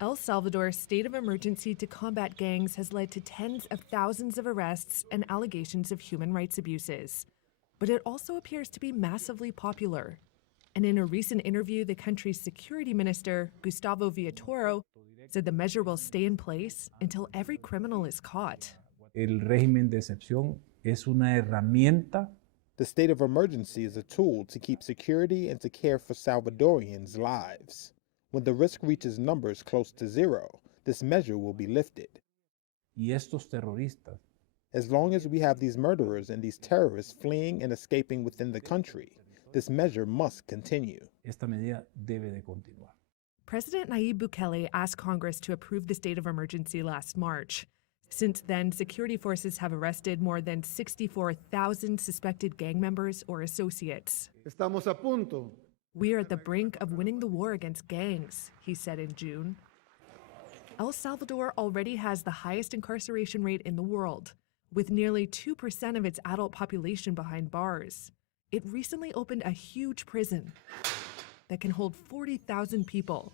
El Salvador's state of emergency to combat gangs has led to tens of thousands of arrests and allegations of human rights abuses. But it also appears to be massively popular. And in a recent interview, the country's security minister, Gustavo Villatoro, said the measure will stay in place until every criminal is caught. El régimen de excepción es una herramienta. The state of emergency is a tool to keep security and to care for Salvadorians' lives. When the risk reaches numbers close to zero, this measure will be lifted. Y estos terroristas, as long as we have these murderers and these terrorists fleeing and escaping within the country, this measure must continue. Esta medida debe de continuar. President Nayib Bukele asked Congress to approve the state of emergency last March. Since then, security forces have arrested more than 64,000 suspected gang members or associates. Estamos a punto. We are at the brink of winning the war against gangs, he said in June. El Salvador already has the highest incarceration rate in the world, with nearly 2% of its adult population behind bars. It recently opened a huge prison that can hold 40,000 people.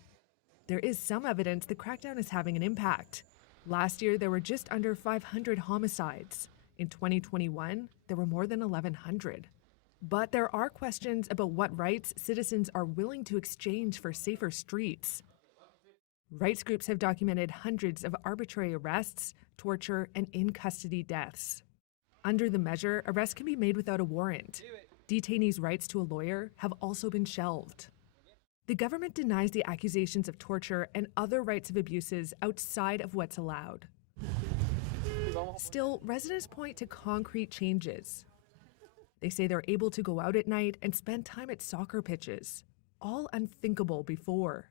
There is some evidence the crackdown is having an impact. Last year, there were just under 500 homicides. In 2021, there were more than 1,100. But there are questions about what rights citizens are willing to exchange for safer streets. Rights groups have documented hundreds of arbitrary arrests, torture, and in-custody deaths. Under the measure, arrests can be made without a warrant. Detainees' rights to a lawyer have also been shelved. The government denies the accusations of torture and other rights of abuses outside of what's allowed. Still, residents point to concrete changes. They say they're able to go out at night and spend time at soccer pitches, all unthinkable before.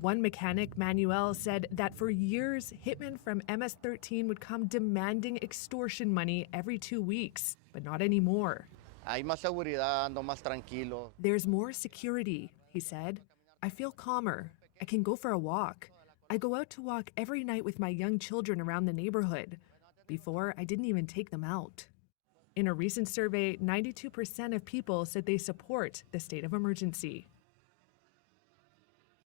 One mechanic, Manuel, said that for years, hitmen from MS-13 would come demanding extortion money every 2 weeks, but not anymore. Hay más seguridad, ando más tranquilo. There's more security, he said. I feel calmer. I can go for a walk. I go out to walk every night with my young children around the neighborhood. Before, I didn't even take them out. In a recent survey, 92% of people said they support the state of emergency.